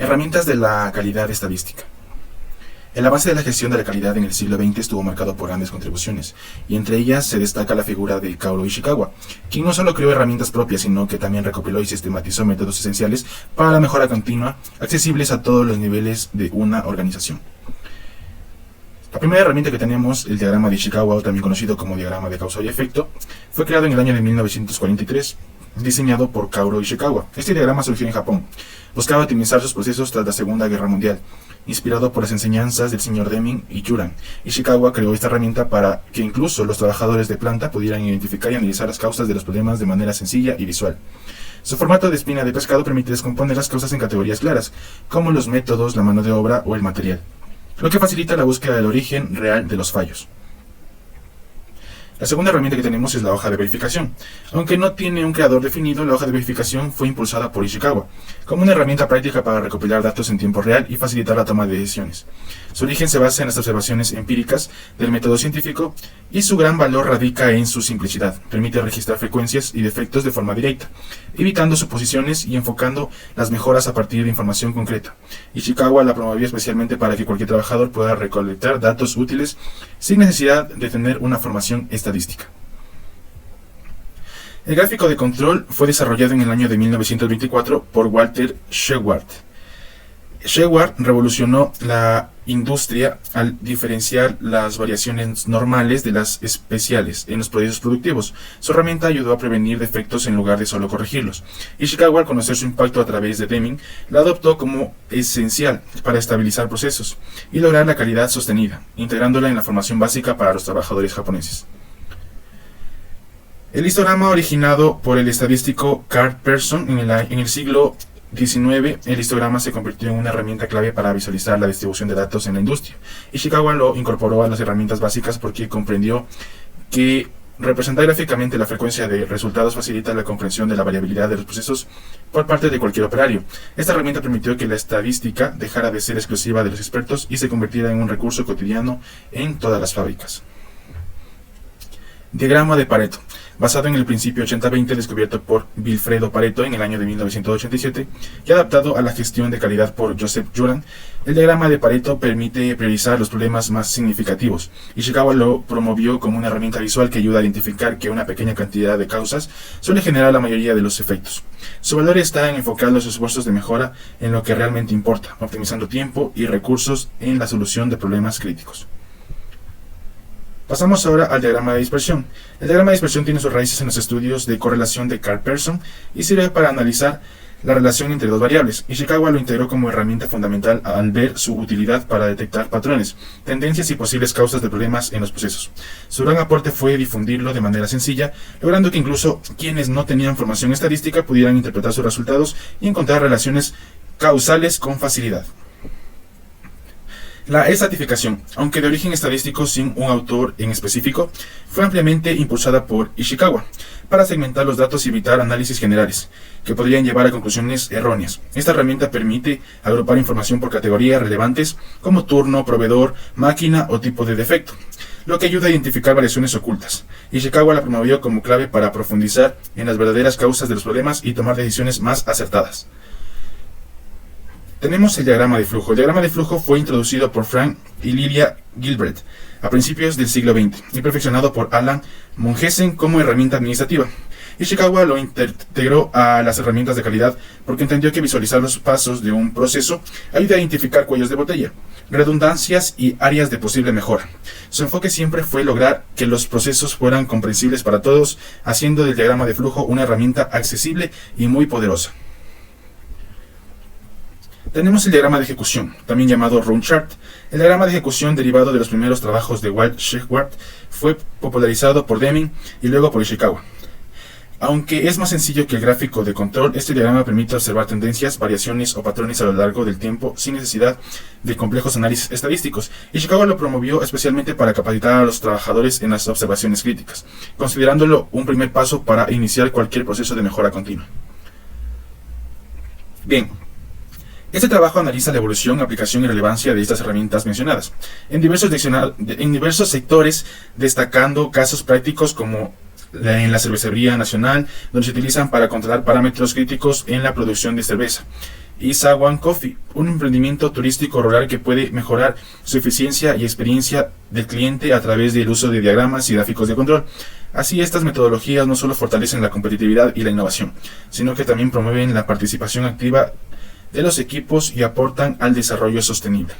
Herramientas de la calidad estadística. El avance de la gestión de la calidad en el siglo XX estuvo marcado por grandes contribuciones, y entre ellas se destaca la figura de Kaoru Ishikawa, quien no solo creó herramientas propias, sino que también recopiló y sistematizó métodos esenciales para la mejora continua, accesibles a todos los niveles de una organización. La primera herramienta que tenemos, el diagrama de Ishikawa, o también conocido como diagrama de causa y efecto, fue creado en el año de 1943, diseñado por Kaoru Ishikawa. Este diagrama surgió en Japón. Buscaba optimizar sus procesos tras la Segunda Guerra Mundial. Inspirado por las enseñanzas del señor Deming y Juran, Ishikawa creó esta herramienta para que incluso los trabajadores de planta pudieran identificar y analizar las causas de los problemas de manera sencilla y visual. Su formato de espina de pescado permite descomponer las causas en categorías claras, como los métodos, la mano de obra o el material, lo que facilita la búsqueda del origen real de los fallos. La segunda herramienta que tenemos es la hoja de verificación. Aunque no tiene un creador definido, la hoja de verificación fue impulsada por Ishikawa como una herramienta práctica para recopilar datos en tiempo real y facilitar la toma de decisiones. Su origen se basa en las observaciones empíricas del método científico y su gran valor radica en su simplicidad. Permite registrar frecuencias y defectos de forma directa, evitando suposiciones y enfocando las mejoras a partir de información concreta. Ishikawa la promovió especialmente para que cualquier trabajador pueda recolectar datos útiles sin necesidad de tener una formación estadística. El gráfico de control fue desarrollado en el año de 1924 por Walter Shewhart. Shewhart revolucionó la industria al diferenciar las variaciones normales de las especiales en los procesos productivos. Su herramienta ayudó a prevenir defectos en lugar de solo corregirlos. Ishikawa, al conocer su impacto a través de Deming, la adoptó como esencial para estabilizar procesos y lograr la calidad sostenida, integrándola en la formación básica para los trabajadores japoneses. El histograma originado por el estadístico Carl Pearson en el siglo XIX, el histograma se convirtió en una herramienta clave para visualizar la distribución de datos en la industria. Ishikawa lo incorporó a las herramientas básicas porque comprendió que representar gráficamente la frecuencia de resultados facilita la comprensión de la variabilidad de los procesos por parte de cualquier operario. Esta herramienta permitió que la estadística dejara de ser exclusiva de los expertos y se convirtiera en un recurso cotidiano en todas las fábricas. Diagrama de Pareto. Basado en el principio 80-20 descubierto por Vilfredo Pareto en el año de 1987 y adaptado a la gestión de calidad por Joseph Juran, el diagrama de Pareto permite priorizar los problemas más significativos. Ishikawa lo promovió como una herramienta visual que ayuda a identificar que una pequeña cantidad de causas suele generar la mayoría de los efectos. Su valor está en enfocar los esfuerzos de mejora en lo que realmente importa, optimizando tiempo y recursos en la solución de problemas críticos. Pasamos ahora al diagrama de dispersión. El diagrama de dispersión tiene sus raíces en los estudios de correlación de Carl Pearson y sirve para analizar la relación entre dos variables. Ishikawa lo integró como herramienta fundamental al ver su utilidad para detectar patrones, tendencias y posibles causas de problemas en los procesos. Su gran aporte fue difundirlo de manera sencilla, logrando que incluso quienes no tenían formación estadística pudieran interpretar sus resultados y encontrar relaciones causales con facilidad. La estratificación, aunque de origen estadístico sin un autor en específico, fue ampliamente impulsada por Ishikawa para segmentar los datos y evitar análisis generales, que podrían llevar a conclusiones erróneas. Esta herramienta permite agrupar información por categorías relevantes como turno, proveedor, máquina o tipo de defecto, lo que ayuda a identificar variaciones ocultas. Ishikawa la promovió como clave para profundizar en las verdaderas causas de los problemas y tomar decisiones más acertadas. Tenemos el diagrama de flujo. El diagrama de flujo fue introducido por Frank y Lilia Gilbert a principios del siglo XX y perfeccionado por Alan Mungessen como herramienta administrativa. Ishikawa lo integró a las herramientas de calidad porque entendió que visualizar los pasos de un proceso ayuda a identificar cuellos de botella, redundancias y áreas de posible mejora. Su enfoque siempre fue lograr que los procesos fueran comprensibles para todos, haciendo del diagrama de flujo una herramienta accesible y muy poderosa. Tenemos el diagrama de ejecución, también llamado Run Chart. El diagrama de ejecución, derivado de los primeros trabajos de Walt Shewhart, fue popularizado por Deming y luego por Ishikawa. Aunque es más sencillo que el gráfico de control, este diagrama permite observar tendencias, variaciones o patrones a lo largo del tiempo sin necesidad de complejos análisis estadísticos. Ishikawa lo promovió especialmente para capacitar a los trabajadores en las observaciones críticas, considerándolo un primer paso para iniciar cualquier proceso de mejora continua. Bien. Este trabajo analiza la evolución, aplicación y relevancia de estas herramientas mencionadas en diversos sectores, destacando casos prácticos como en la cervecería nacional, donde se utilizan para controlar parámetros críticos en la producción de cerveza, y Sawan Coffee, un emprendimiento turístico rural que puede mejorar su eficiencia y experiencia del cliente a través del uso de diagramas y gráficos de control. Así, estas metodologías no solo fortalecen la competitividad y la innovación, sino que también promueven la participación activa de los equipos y aportan al desarrollo sostenible.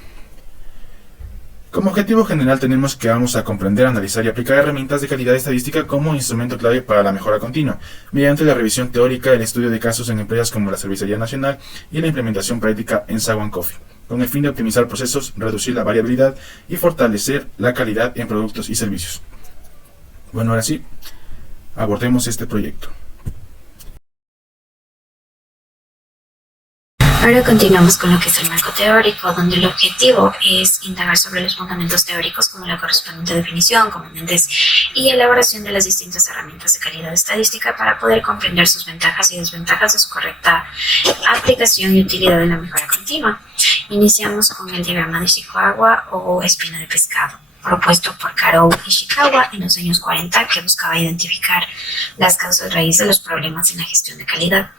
Como objetivo general tenemos que vamos a comprender, analizar y aplicar herramientas de calidad estadística como instrumento clave para la mejora continua, mediante la revisión teórica, el estudio de casos en empresas como la Cervecería Nacional y la implementación práctica en Sawan Coffee, con el fin de optimizar procesos, reducir la variabilidad y fortalecer la calidad en productos y servicios. Bueno, ahora sí, abordemos este proyecto. Ahora continuamos con lo que es el marco teórico, donde el objetivo es indagar sobre los fundamentos teóricos como la correspondiente definición, componentes y elaboración de las distintas herramientas de calidad estadística para poder comprender sus ventajas y desventajas de su correcta aplicación y utilidad en la mejora continua. Iniciamos con el diagrama de Ishikawa o espina de pescado, propuesto por Karou Ishikawa en los años 40, que buscaba identificar las causas raíz de los problemas en la gestión de calidad,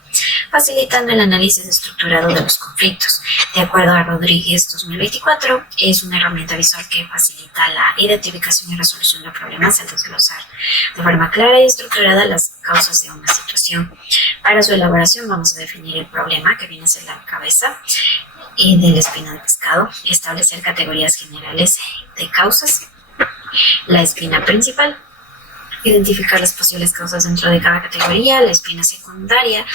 facilitando el análisis estructurado de los conflictos. De acuerdo a Rodríguez 2024, es una herramienta visual que facilita la identificación y resolución de problemas al desglosar de forma clara y estructurada las causas de una situación. Para su elaboración vamos a definir el problema, que viene a ser la cabeza de la espina de pescado, establecer categorías generales de causas, la espina principal, identificar las posibles causas dentro de cada categoría, la espina secundaria,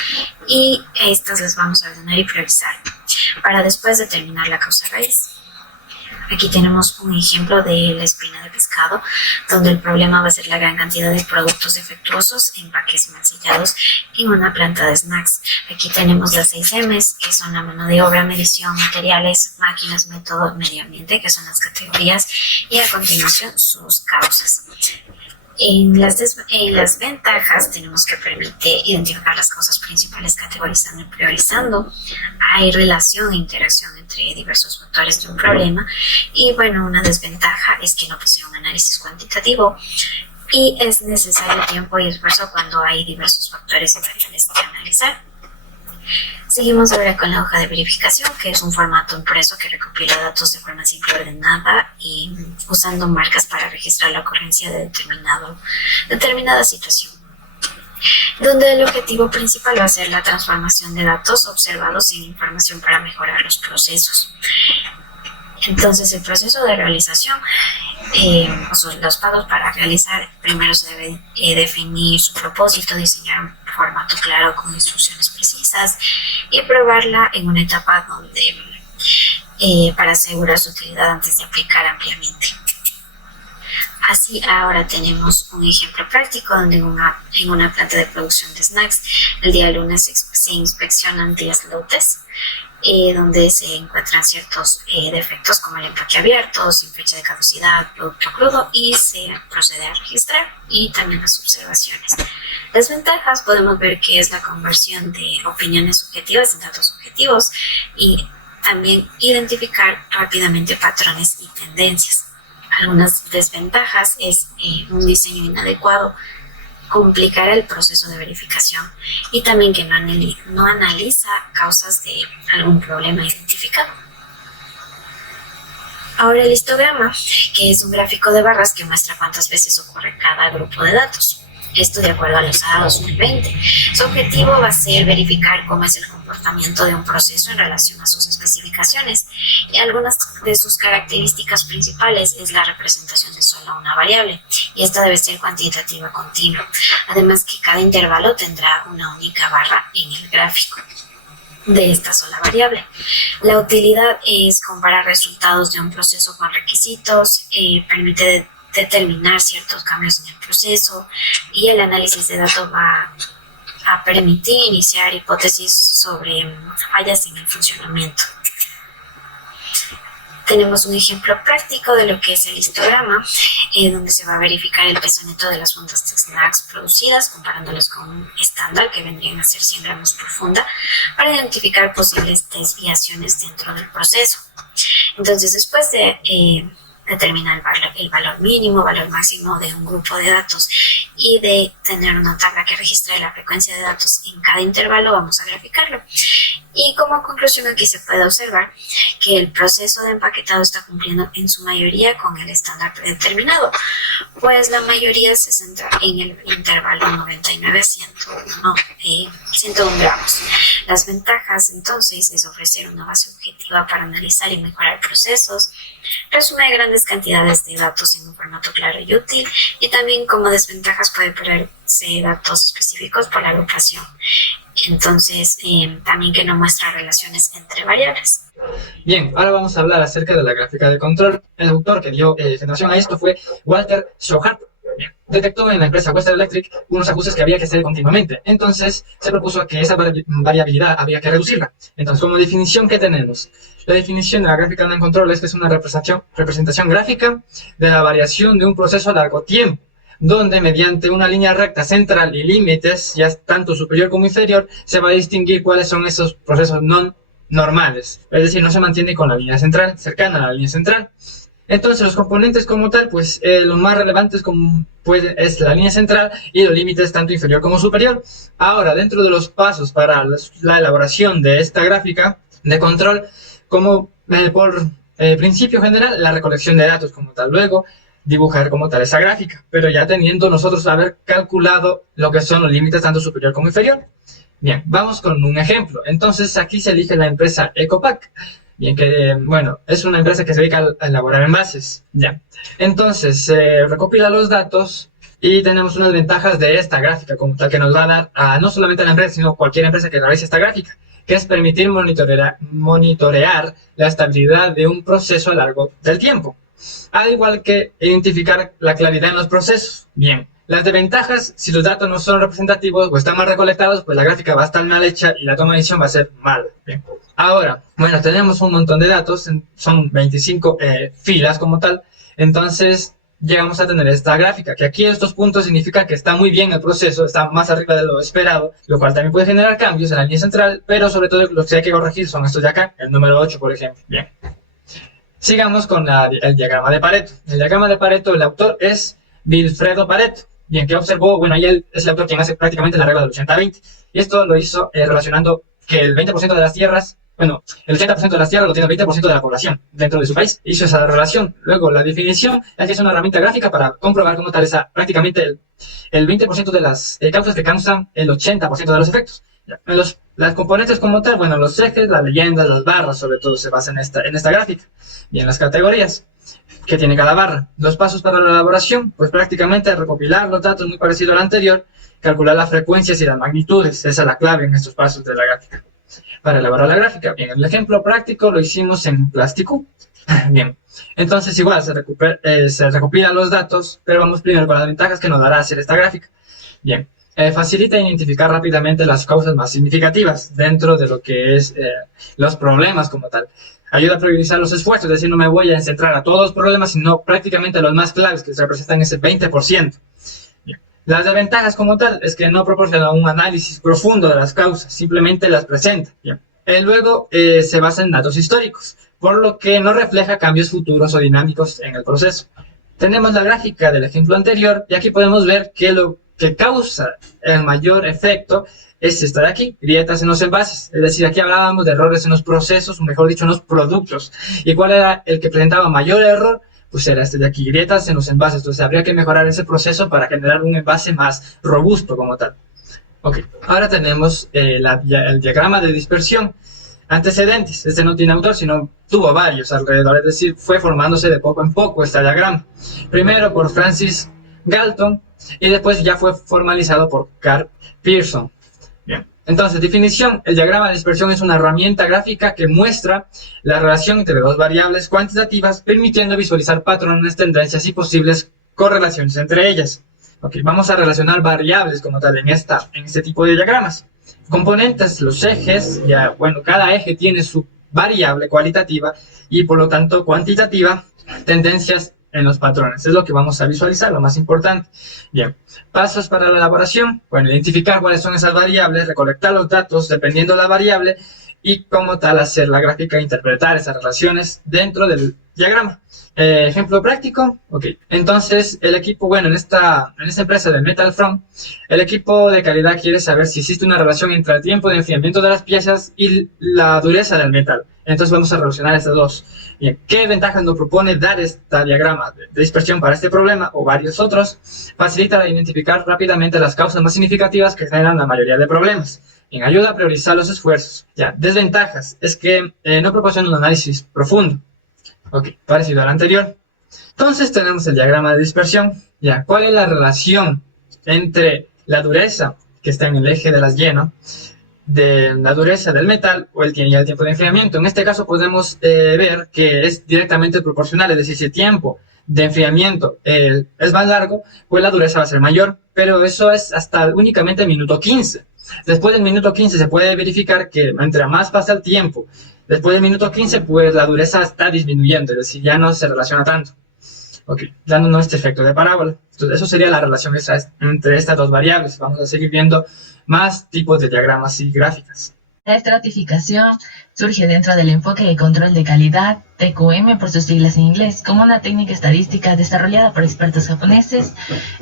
y estas las vamos a ordenar y priorizar para después determinar la causa raíz. Aquí tenemos un ejemplo de la espina de pescado, donde el problema va a ser la gran cantidad de productos defectuosos, empaques mal sellados en una planta de snacks. Aquí tenemos las 6 M's, que son la mano de obra, medición, materiales, máquinas, método, medio ambiente, que son las categorías, y a continuación sus causas. En las ventajas tenemos que permite identificar las causas principales categorizando y priorizando. Hay relación e interacción entre diversos factores de un problema. Y bueno, una desventaja es que no posee un análisis cuantitativo y es necesario tiempo y esfuerzo cuando hay diversos factores y variables que analizar. Seguimos ahora con la hoja de verificación, que es un formato impreso que recopila datos de forma simple y ordenada y usando marcas para registrar la ocurrencia de determinada situación, donde el objetivo principal va a ser la transformación de datos observados en información para mejorar los procesos. Entonces, el proceso de realización, los pasos para realizar, primero se debe definir su propósito, diseñar un formato claro con instrucciones precisas y probarla en una etapa donde para asegurar su utilidad antes de aplicar ampliamente. Así, ahora tenemos un ejemplo práctico donde en una planta de producción de snacks, el día lunes se inspeccionan 10 lotes, donde se encuentran ciertos defectos como el empaque abierto, sin fecha de caducidad, producto crudo, y se procede a registrar y también las observaciones. Las ventajas podemos ver que es la conversión de opiniones subjetivas en datos objetivos y también identificar rápidamente patrones y tendencias. Algunas desventajas es un diseño inadecuado, complicará el proceso de verificación y también que no analiza causas de algún problema identificado. Ahora el histograma, que es un gráfico de barras que muestra cuántas veces ocurre cada grupo de datos. Esto de acuerdo a la OSADA 2020. Su objetivo va a ser verificar cómo es el comportamiento de un proceso en relación a sus especificaciones. Y algunas de sus características principales es la representación de solo una variable, y esta debe ser cuantitativa continua. Además que cada intervalo tendrá una única barra en el gráfico de esta sola variable. La utilidad es comparar resultados de un proceso con requisitos, permite determinar ciertos cambios en el proceso, y el análisis de datos va a permitir iniciar hipótesis sobre fallas en el funcionamiento. Tenemos un ejemplo práctico de lo que es el histograma, donde se va a verificar el peso neto de las fundas de snacks producidas, comparándolos con un estándar que vendrían a ser 100 gramos por funda, para identificar posibles desviaciones dentro del proceso. Entonces, después de determinar el valor mínimo, valor máximo de un grupo de datos y de tener una tabla que registre la frecuencia de datos en cada intervalo, vamos a graficarlo. Y como conclusión aquí se puede observar que el proceso de empaquetado está cumpliendo en su mayoría con el estándar predeterminado, pues la mayoría se centra en el intervalo 99 a 101 gramos. Las ventajas entonces es ofrecer una base objetiva para analizar y mejorar procesos, resume grandes cantidades de datos en un formato claro y útil, y también como desventajas puede perderse datos específicos por la agrupación. Entonces, también que no muestra relaciones entre variables. Bien, ahora vamos a hablar acerca de la gráfica de control. El autor que dio generación a esto fue Walter Showhart. Detectó en la empresa Western Electric unos ajustes que había que hacer continuamente. Entonces, se propuso que esa variabilidad había que reducirla. Entonces, como definición, ¿qué tenemos? La definición de la gráfica de control es que es una representación gráfica de la variación de un proceso a largo tiempo, donde mediante una línea recta central y límites, ya tanto superior como inferior, se va a distinguir cuáles son esos procesos no normales. Es decir, no se mantiene con la línea central, cercana a la línea central. Entonces, los componentes como tal, pues los más relevantes es la línea central y los límites tanto inferior como superior. Ahora, dentro de los pasos para la elaboración de esta gráfica de control, como por principio general, la recolección de datos como tal. Luego, dibujar como tal esa gráfica, pero ya teniendo nosotros haber calculado lo que son los límites tanto superior como inferior. Bien, vamos con un ejemplo. Entonces aquí se elige la empresa Ecopac. Bien, que bueno, es una empresa que se dedica a elaborar envases. Ya. Entonces se recopila los datos y tenemos unas ventajas de esta gráfica como tal que nos va a dar a no solamente a la empresa, sino cualquier empresa que realice esta gráfica, que es permitir monitorear la estabilidad de un proceso a lo largo del tiempo, al igual que identificar la claridad en los procesos. Bien, las desventajas, si los datos no son representativos o están mal recolectados, pues la gráfica va a estar mal hecha y la toma de decisión va a ser mala. Bien. Ahora, bueno, tenemos un montón de datos, son 25 filas como tal, entonces llegamos a tener esta gráfica, que aquí estos puntos significa que está muy bien el proceso, está más arriba de lo esperado, lo cual también puede generar cambios en la línea central, pero sobre todo lo que hay que corregir son estos de acá, el número 8 por ejemplo. Bien. Sigamos con el diagrama de Pareto. El diagrama de Pareto, el autor es Vilfredo Pareto. Bien, que observó, bueno, ahí él es el autor quien hace prácticamente la regla del 80-20. Y esto lo hizo relacionando que el 20% de las tierras, bueno, el 80% de las tierras lo tiene el 20% de la población dentro de su país. Hizo esa relación. Luego, la definición es que es una herramienta gráfica para comprobar cómo tal esa, prácticamente el 20% de las causas que causan el 80% de los efectos. Las componentes como tal, bueno, los ejes, las leyendas, las barras, sobre todo se basan en esta gráfica. Bien, las categorías que tiene cada barra. Los pasos para la elaboración, pues prácticamente recopilar los datos muy parecido al anterior, calcular las frecuencias y las magnitudes, esa es la clave en estos pasos de la gráfica. Para elaborar la gráfica, bien, el ejemplo práctico lo hicimos en plástico. Bien, entonces igual se recopilan los datos, pero vamos primero con las ventajas que nos dará hacer esta gráfica. Bien. Facilita identificar rápidamente las causas más significativas dentro de lo que es los problemas como tal. Ayuda a priorizar los esfuerzos, es decir, no me voy a centrar a todos los problemas, sino prácticamente a los más claves que representan ese 20%. Bien. Las desventajas como tal es que no proporciona un análisis profundo de las causas, simplemente las presenta. Bien. Luego se basa en datos históricos, por lo que no refleja cambios futuros o dinámicos en el proceso. Tenemos la gráfica del ejemplo anterior y aquí podemos ver que lo que causa el mayor efecto es esta de aquí, grietas en los envases. Es decir, aquí hablábamos de errores en los procesos, o mejor dicho, en los productos. ¿Y cuál era el que presentaba mayor error? Pues era este de aquí, grietas en los envases. Entonces habría que mejorar ese proceso para generar un envase más robusto como tal. Ok, ahora tenemos el diagrama de dispersión. Antecedentes, este no tiene autor, sino tuvo varios alrededor, es decir, fue formándose de poco en poco este diagrama. Primero por Francis Galton, y después ya fue formalizado por Carl Pearson. Bien. Entonces, definición, el diagrama de dispersión es una herramienta gráfica que muestra la relación entre dos variables cuantitativas, permitiendo visualizar patrones, tendencias y posibles correlaciones entre ellas. Okay, vamos a relacionar variables como tal en este tipo de diagramas. Componentes, los ejes, ya, bueno, cada eje tiene su variable cualitativa y por lo tanto cuantitativa, tendencias en los patrones. Es lo que vamos a visualizar, lo más importante. Bien, pasos para la elaboración. Bueno, identificar cuáles son esas variables, recolectar los datos dependiendo de la variable y como tal hacer la gráfica e interpretar esas relaciones dentro del diagrama. Ejemplo práctico, ok. Entonces el equipo, bueno, en esta empresa de Metal From, el equipo de calidad quiere saber si existe una relación entre el tiempo de enfriamiento de las piezas y la dureza del metal. Entonces vamos a relacionar estas dos. Bien, ¿qué ventajas nos propone dar este diagrama de dispersión para este problema o varios otros? Facilita identificar rápidamente las causas más significativas que generan la mayoría de problemas. Bien, ayuda a priorizar los esfuerzos. Ya, desventajas es que no proporciona un análisis profundo. Ok, parecido al anterior. Entonces tenemos el diagrama de dispersión. Ya, ¿cuál es la relación entre la dureza que está en el eje de las Y, ¿no?, de la dureza del metal o el tiempo de enfriamiento? En este caso podemos ver que es directamente proporcional, es decir, si el tiempo de enfriamiento es más largo, pues la dureza va a ser mayor, pero eso es hasta únicamente el minuto 15. Después del minuto 15 se puede verificar que mientras más pasa el tiempo, después del minuto 15, pues la dureza está disminuyendo, es decir, ya no se relaciona tanto. Ok, dándonos este efecto de parábola. Entonces, eso sería la relación entre estas dos variables. Vamos a seguir viendo más tipos de diagramas y gráficas. La estratificación surge dentro del enfoque de control de calidad, TQM por sus siglas en inglés, como una técnica estadística desarrollada por expertos japoneses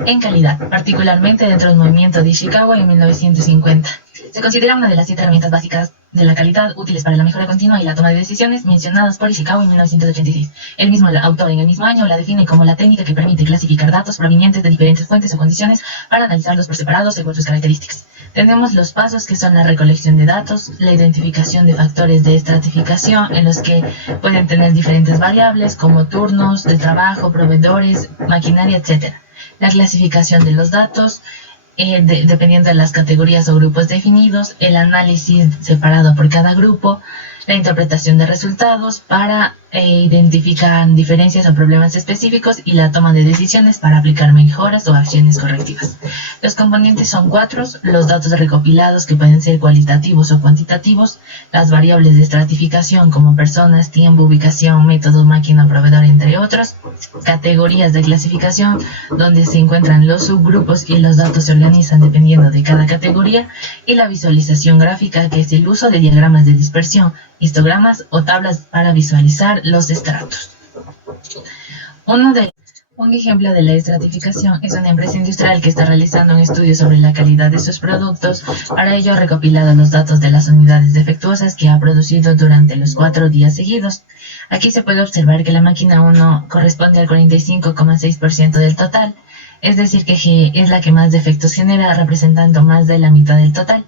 en calidad, particularmente dentro del movimiento de Ishikawa en 1950. Se considera una de las 7 herramientas básicas de la calidad útiles para la mejora continua y la toma de decisiones mencionadas por Ishikawa en 1986. El mismo autor en el mismo año la define como la técnica que permite clasificar datos provenientes de diferentes fuentes o condiciones para analizarlos por separado según sus características. Tenemos los pasos que son la recolección de datos, la identificación de factores de estratificación en los que pueden tener diferentes variables como turnos de trabajo, proveedores, maquinaria, etc. La clasificación de los datos, dependiendo de las categorías o grupos definidos, el análisis separado por cada grupo, la interpretación de resultados para identificar diferencias o problemas específicos y la toma de decisiones para aplicar mejoras o acciones correctivas. Los componentes son 4, los datos recopilados que pueden ser cualitativos o cuantitativos, las variables de estratificación como personas, tiempo, ubicación, método, máquina, proveedor, entre otros, categorías de clasificación donde se encuentran los subgrupos y los datos se organizan dependiendo de cada categoría, y la visualización gráfica, que es el uso de diagramas de dispersión, histogramas o tablas para visualizar los estratos. Un ejemplo de la estratificación es una empresa industrial que está realizando un estudio sobre la calidad de sus productos. Para ello ha recopilado los datos de las unidades defectuosas que ha producido durante los 4 días seguidos. Aquí se puede observar que la máquina 1 corresponde al 45,6% del total, es decir que es la que más defectos genera, representando más de la mitad del total.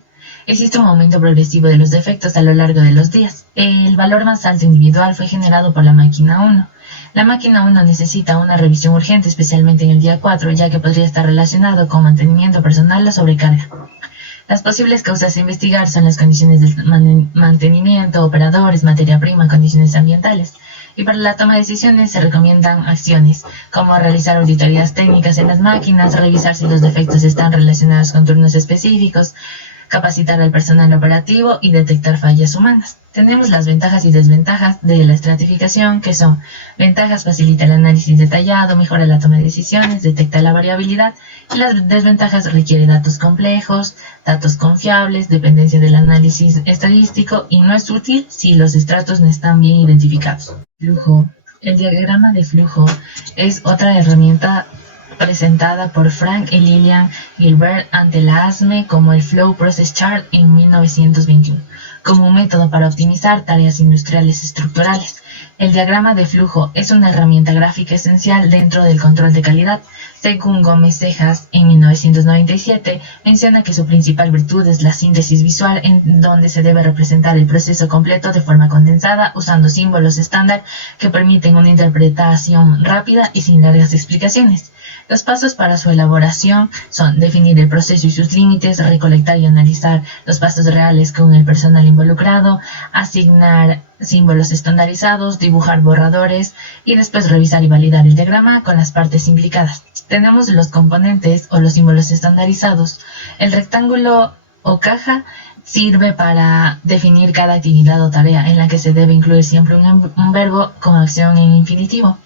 Existe un aumento progresivo de los defectos a lo largo de los días. El valor más alto individual fue generado por la máquina 1. La máquina 1 necesita una revisión urgente, especialmente en el día 4, ya que podría estar relacionado con mantenimiento personal o sobrecarga. Las posibles causas a investigar son las condiciones de mantenimiento, operadores, materia prima, condiciones ambientales. Y para la toma de decisiones se recomiendan acciones, como realizar auditorías técnicas en las máquinas, revisar si los defectos están relacionados con turnos específicos, capacitar al personal operativo y detectar fallas humanas. Tenemos las ventajas y desventajas de la estratificación, que son: ventajas: facilita el análisis detallado, mejora la toma de decisiones, detecta la variabilidad, y las desventajas: requiere datos complejos, datos confiables, dependencia del análisis estadístico, y no es útil si los estratos no están bien identificados. Flujo. El diagrama de flujo es otra herramienta presentada por Frank y Lillian Gilbert ante la ASME como el Flow Process Chart en 1921, como un método para optimizar tareas industriales estructurales. El diagrama de flujo es una herramienta gráfica esencial dentro del control de calidad. Según Gómez Cejas, en 1997, menciona que su principal virtud es la síntesis visual, en donde se debe representar el proceso completo de forma condensada, usando símbolos estándar que permiten una interpretación rápida y sin largas explicaciones. Los pasos para su elaboración son: definir el proceso y sus límites, recolectar y analizar los pasos reales con el personal involucrado, asignar símbolos estandarizados, dibujar borradores y después revisar y validar el diagrama con las partes implicadas. Tenemos los componentes o los símbolos estandarizados. El rectángulo o caja sirve para definir cada actividad o tarea, en la que se debe incluir siempre un verbo con acción en infinitivo.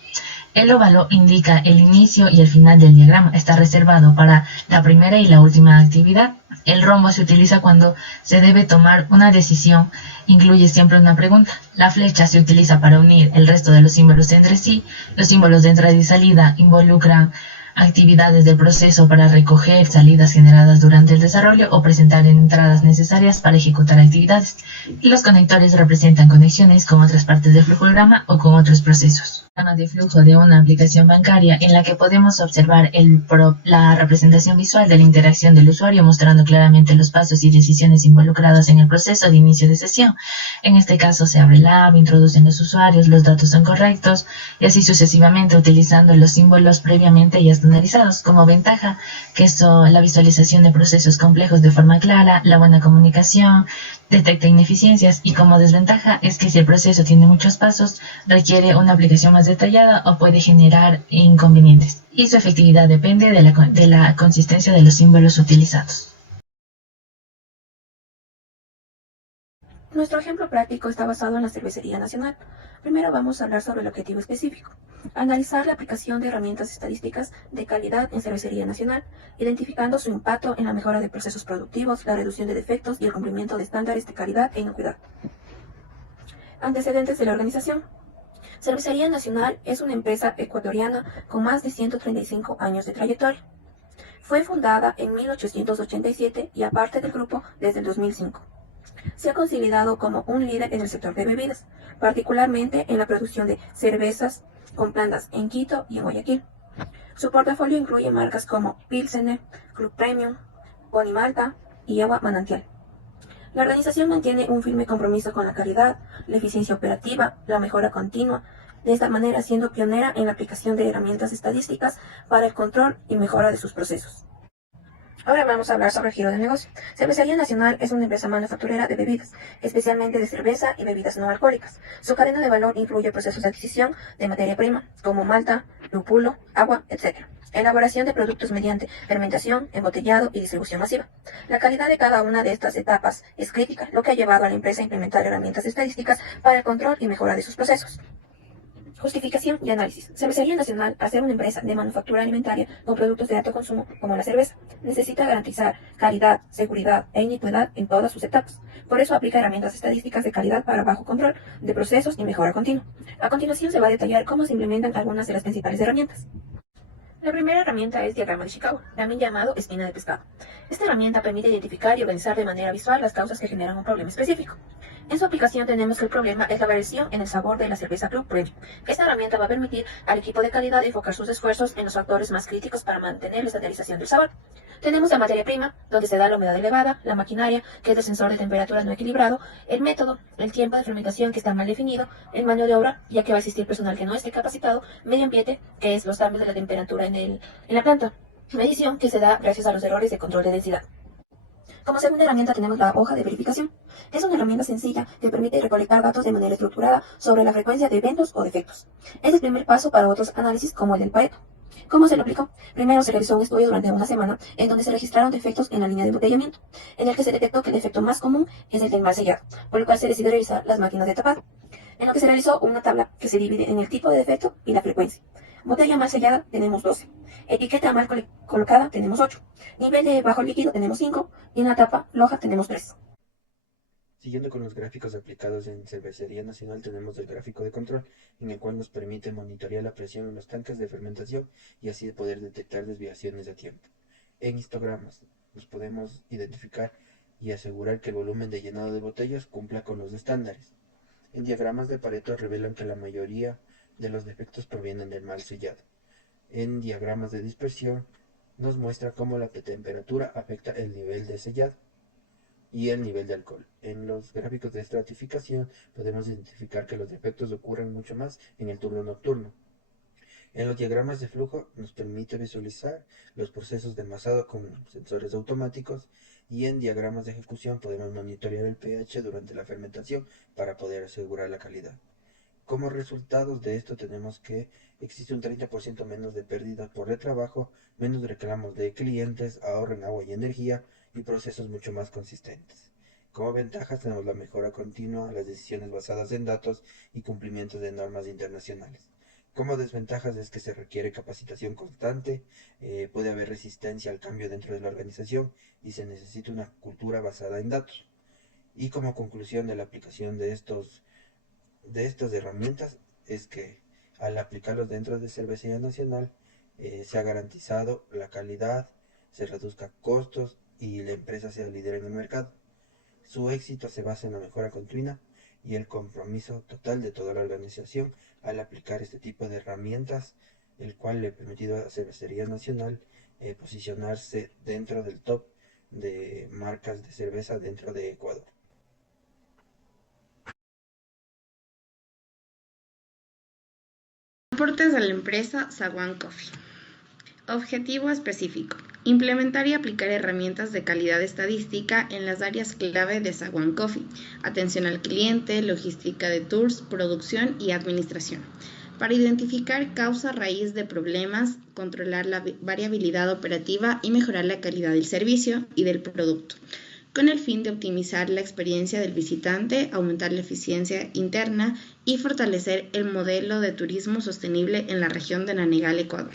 El óvalo indica el inicio y el final del diagrama. Está reservado para la primera y la última actividad. El rombo se utiliza cuando se debe tomar una decisión. Incluye siempre una pregunta. La flecha se utiliza para unir el resto de los símbolos entre sí. Los símbolos de entrada y salida involucran actividades del proceso para recoger salidas generadas durante el desarrollo o presentar entradas necesarias para ejecutar actividades. Y los conectores representan conexiones con otras partes del flujograma o con otros procesos. Diagrama de flujo de una aplicación bancaria en la que podemos observar la representación visual de la interacción del usuario mostrando claramente los pasos y decisiones involucradas en el proceso de inicio de sesión. En este caso se abre la app, introducen los usuarios, los datos son correctos y así sucesivamente utilizando los símbolos previamente ya estandarizados. Como ventaja, que son la visualización de procesos complejos de forma clara, la buena comunicación, detecta ineficiencias, y como desventaja es que si el proceso tiene muchos pasos, requiere una aplicación más detallada o puede generar inconvenientes, y su efectividad depende de la consistencia de los símbolos utilizados. Nuestro ejemplo práctico está basado en la Cervecería Nacional. Primero vamos a hablar sobre el objetivo específico. Analizar la aplicación de herramientas estadísticas de calidad en Cervecería Nacional, identificando su impacto en la mejora de procesos productivos, la reducción de defectos y el cumplimiento de estándares de calidad e inocuidad. Antecedentes de la organización. Cervecería Nacional es una empresa ecuatoriana con más de 135 años de trayectoria. Fue fundada en 1887 y aparte del grupo desde el 2005. Se ha consolidado como un líder en el sector de bebidas, particularmente en la producción de cervezas con plantas en Quito y en Guayaquil. Su portafolio incluye marcas como Pilsener, Club Premium, Pony Malta y Agua Manantial. La organización mantiene un firme compromiso con la calidad, la eficiencia operativa, la mejora continua, de esta manera siendo pionera en la aplicación de herramientas estadísticas para el control y mejora de sus procesos. Ahora vamos a hablar sobre el giro del negocio. Cervecería Nacional es una empresa manufacturera de bebidas, especialmente de cerveza y bebidas no alcohólicas. Su cadena de valor incluye procesos de adquisición de materia prima, como malta, lúpulo, agua, etc. Elaboración de productos mediante fermentación, embotellado y distribución masiva. La calidad de cada una de estas etapas es crítica, lo que ha llevado a la empresa a implementar herramientas estadísticas para el control y mejora de sus procesos. Justificación y análisis. Cervecería Nacional, al ser una empresa de manufactura alimentaria con productos de alto consumo como la cerveza, necesita garantizar calidad, seguridad e iniquidad en todas sus etapas. Por eso aplica herramientas estadísticas de calidad para bajo control de procesos y mejora continua. A continuación se va a detallar cómo se implementan algunas de las principales herramientas. La primera herramienta es diagrama de Chicago, también llamado espina de pescado. Esta herramienta permite identificar y organizar de manera visual las causas que generan un problema específico. En su aplicación tenemos que el problema es la variación en el sabor de la cerveza Club Premium. Esta herramienta va a permitir al equipo de calidad enfocar sus esfuerzos en los factores más críticos para mantener la estandarización del sabor. Tenemos la materia prima, donde se da la humedad elevada, la maquinaria, que es el sensor de temperatura no equilibrado, el método, el tiempo de fermentación que está mal definido, el mano de obra, ya que va a existir personal que no esté capacitado, medio ambiente, que es los cambios de la temperatura en la planta, medición que se da gracias a los errores de control de densidad. Como segunda herramienta tenemos la hoja de verificación. Es una herramienta sencilla que permite recolectar datos de manera estructurada sobre la frecuencia de eventos o defectos. Es el primer paso para otros análisis como el del Pareto. ¿Cómo se lo aplicó? Primero se realizó un estudio durante una semana en donde se registraron defectos en la línea de embotellamiento, en el que se detectó que el defecto más común es el del mal sellado, por lo cual se decidió realizar las máquinas de tapado, en lo que se realizó una tabla que se divide en el tipo de defecto y la frecuencia. Botella mal sellada tenemos 12. Etiqueta mal colocada tenemos 8. Nivel de bajo líquido tenemos 5. Y una tapa floja tenemos 3. Siguiendo con los gráficos aplicados en Cervecería Nacional, tenemos el gráfico de control, en el cual nos permite monitorear la presión en los tanques de fermentación y así poder detectar desviaciones a tiempo. En histogramas nos podemos identificar y asegurar que el volumen de llenado de botellas cumpla con los estándares. En diagramas de Pareto revelan que la mayoría de los defectos provienen del mal sellado. En diagramas de dispersión nos muestra cómo la temperatura afecta el nivel de sellado y el nivel de alcohol. En los gráficos de estratificación podemos identificar que los defectos ocurren mucho más en el turno nocturno. En los diagramas de flujo nos permite visualizar los procesos de envasado con sensores automáticos, y en diagramas de ejecución podemos monitorear el pH durante la fermentación para poder asegurar la calidad. Como resultados de esto tenemos que existe un 30% menos de pérdidas por retrabajo, menos reclamos de clientes, ahorro en agua y energía y procesos mucho más consistentes. Como ventajas tenemos la mejora continua, las decisiones basadas en datos y cumplimiento de normas internacionales. Como desventajas es que se requiere capacitación constante, puede haber resistencia al cambio dentro de la organización y se necesita una cultura basada en datos. Y como conclusión de la aplicación de estas herramientas es que al aplicarlos dentro de Cervecería Nacional se ha garantizado la calidad, se reduzca costos y la empresa sea líder en el mercado. Su éxito se basa en la mejora continua y el compromiso total de toda la organización al aplicar este tipo de herramientas, el cual le ha permitido a Cervecería Nacional posicionarse dentro del top de marcas de cerveza dentro de Ecuador. Aportes de la empresa Saguán Coffee. Objetivo específico. Implementar y aplicar herramientas de calidad estadística en las áreas clave de Saguán Coffee: atención al cliente, logística de tours, producción y administración, para identificar causa raíz de problemas, controlar la variabilidad operativa y mejorar la calidad del servicio y del producto, con el fin de optimizar la experiencia del visitante, aumentar la eficiencia interna y fortalecer el modelo de turismo sostenible en la región de Nanegal, Ecuador.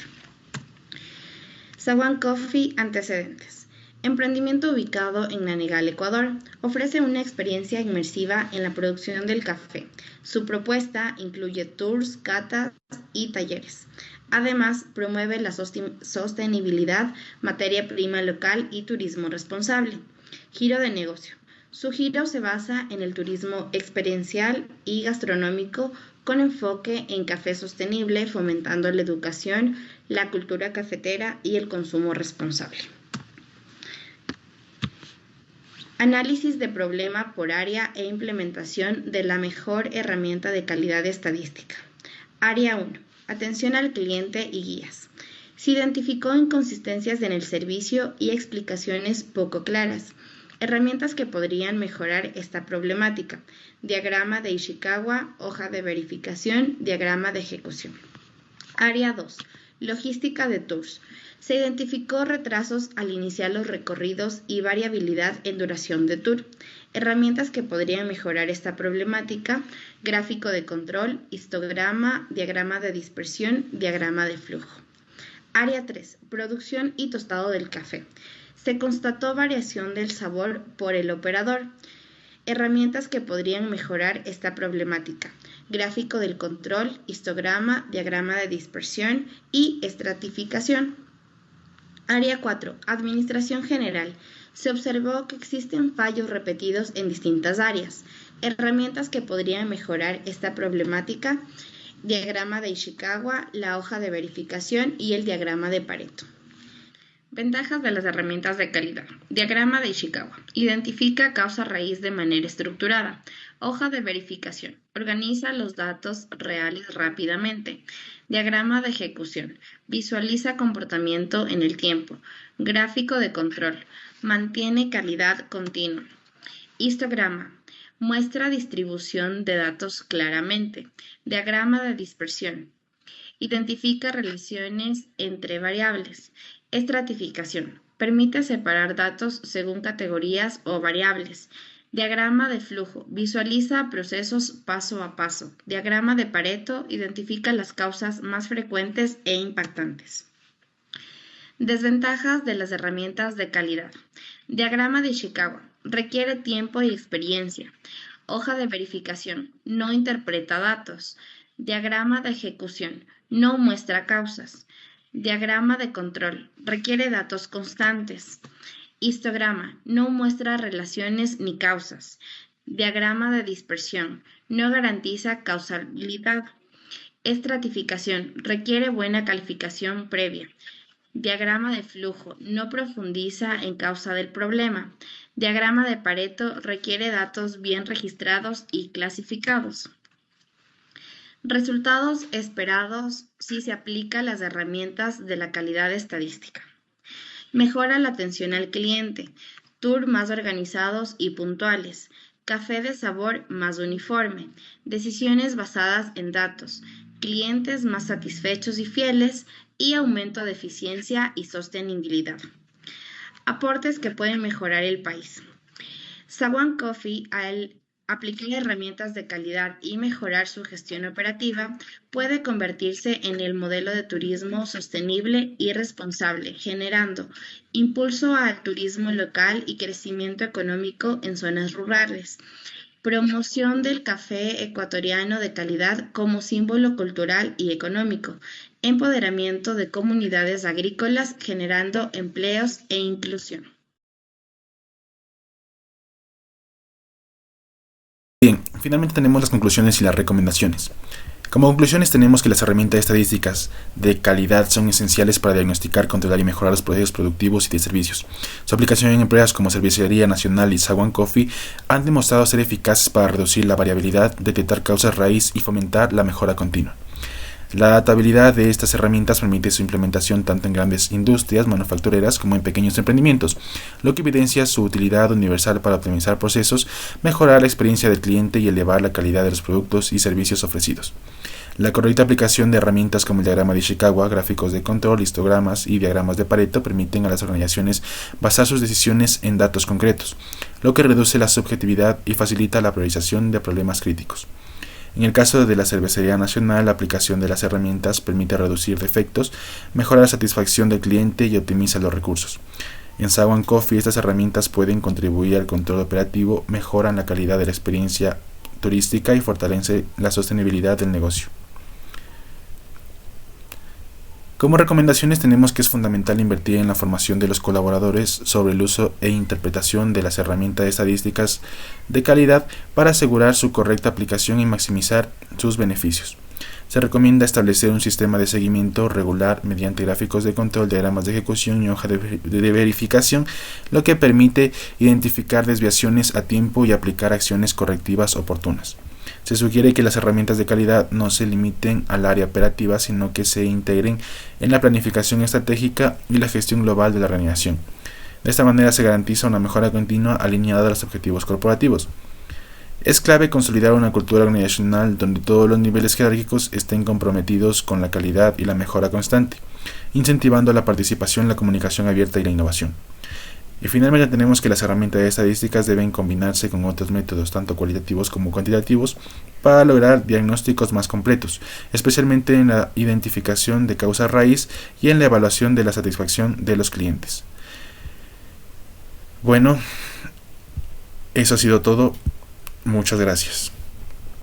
Saguán Coffee. Antecedentes. Emprendimiento ubicado en Nanegal, Ecuador, ofrece una experiencia inmersiva en la producción del café. Su propuesta incluye tours, catas y talleres. Además, promueve la sostenibilidad, materia prima local y turismo responsable. Giro de negocio. Su giro se basa en el turismo experiencial y gastronómico con enfoque en café sostenible, fomentando la educación, la cultura cafetera y el consumo responsable. Análisis de problema por área e implementación de la mejor herramienta de calidad estadística. Área 1. Atención al cliente y guías. Se identificó inconsistencias en el servicio y explicaciones poco claras. Herramientas que podrían mejorar esta problemática: diagrama de Ishikawa, hoja de verificación, diagrama de ejecución. Área 2. Logística de tours. Se identificó retrasos al iniciar los recorridos y variabilidad en duración de tour. Herramientas que podrían mejorar esta problemática: gráfico de control, histograma, diagrama de dispersión, diagrama de flujo. Área 3. Producción y tostado del café. Se constató variación del sabor por el operador. Herramientas que podrían mejorar esta problemática: gráfico del control, histograma, diagrama de dispersión y estratificación. Área 4. Administración general. Se observó que existen fallos repetidos en distintas áreas. Herramientas que podrían mejorar esta problemática: diagrama de Ishikawa, la hoja de verificación y el diagrama de Pareto. Ventajas de las herramientas de calidad. Diagrama de Ishikawa. Identifica causa raíz de manera estructurada. Hoja de verificación. Organiza los datos reales rápidamente. Diagrama de ejecución. Visualiza comportamiento en el tiempo. Gráfico de control. Mantiene calidad continua. Histograma. Muestra distribución de datos claramente. Diagrama de dispersión. Identifica relaciones entre variables. Estratificación. Permite separar datos según categorías o variables. Diagrama de flujo. Visualiza procesos paso a paso. Diagrama de Pareto. Identifica las causas más frecuentes e impactantes. Desventajas de las herramientas de calidad. Diagrama de Ishikawa. Requiere tiempo y experiencia. Hoja de verificación. No interpreta datos. Diagrama de ejecución. No muestra causas. Diagrama de control. Requiere datos constantes. Histograma. No muestra relaciones ni causas. Diagrama de dispersión. No garantiza causalidad. Estratificación. Requiere buena calificación previa. Diagrama de flujo. No profundiza en causa del problema. Diagrama de Pareto. Requiere datos bien registrados y clasificados. Resultados esperados si se aplican las herramientas de la calidad estadística. Mejora la atención al cliente. Tour más organizados y puntuales. Café de sabor más uniforme. Decisiones basadas en datos. Clientes más satisfechos y fieles. Y aumento de eficiencia y sostenibilidad. Aportes que pueden mejorar el país. Saguán Coffee, al Aplicar herramientas de calidad y mejorar su gestión operativa puede convertirse en el modelo de turismo sostenible y responsable, generando impulso al turismo local y crecimiento económico en zonas rurales. Promoción del café ecuatoriano de calidad como símbolo cultural y económico. Empoderamiento de comunidades agrícolas generando empleos e inclusión. Bien, finalmente tenemos las conclusiones y las recomendaciones. Como conclusiones tenemos que las herramientas estadísticas de calidad son esenciales para diagnosticar, controlar y mejorar los procesos productivos y de servicios. Su aplicación en empresas como Cervecería Nacional y Saguan Coffee han demostrado ser eficaces para reducir la variabilidad, detectar causas raíz y fomentar la mejora continua. La adaptabilidad de estas herramientas permite su implementación tanto en grandes industrias manufactureras como en pequeños emprendimientos, lo que evidencia su utilidad universal para optimizar procesos, mejorar la experiencia del cliente y elevar la calidad de los productos y servicios ofrecidos. La correcta aplicación de herramientas como el diagrama de Ishikawa, gráficos de control, histogramas y diagramas de Pareto permiten a las organizaciones basar sus decisiones en datos concretos, lo que reduce la subjetividad y facilita la priorización de problemas críticos. En el caso de la Cervecería Nacional, la aplicación de las herramientas permite reducir defectos, mejorar la satisfacción del cliente y optimiza los recursos. En Saguan Coffee, estas herramientas pueden contribuir al control operativo, mejoran la calidad de la experiencia turística y fortalecen la sostenibilidad del negocio. Como recomendaciones tenemos que es fundamental invertir en la formación de los colaboradores sobre el uso e interpretación de las herramientas estadísticas de calidad para asegurar su correcta aplicación y maximizar sus beneficios. Se recomienda establecer un sistema de seguimiento regular mediante gráficos de control, diagramas de ejecución y hoja de verificación, lo que permite identificar desviaciones a tiempo y aplicar acciones correctivas oportunas. Se sugiere que las herramientas de calidad no se limiten al área operativa, sino que se integren en la planificación estratégica y la gestión global de la organización. De esta manera se garantiza una mejora continua alineada a los objetivos corporativos. Es clave consolidar una cultura organizacional donde todos los niveles jerárquicos estén comprometidos con la calidad y la mejora constante, incentivando la participación, la comunicación abierta y la innovación. Y finalmente tenemos que las herramientas estadísticas deben combinarse con otros métodos, tanto cualitativos como cuantitativos, para lograr diagnósticos más completos, especialmente en la identificación de causas raíz y en la evaluación de la satisfacción de los clientes. Bueno, eso ha sido todo. Muchas gracias.